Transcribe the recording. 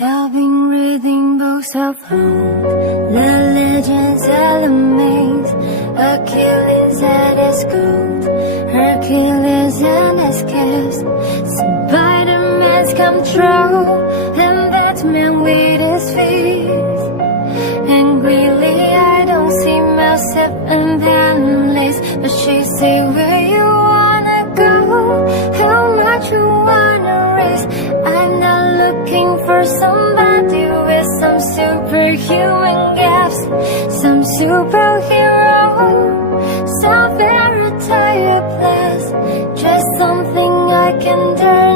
I've been reading books of old, the legends and the myths, Achilles and his gold, Hercules and his gifts, Spider-Man's come true, and Batman with his feet. And really I don't see myself in families, but she say where you wanna go, how much you wanna raise. I'm not looking for somebody with some superhuman gifts, some superhero, some fairy tale place, just something I can do.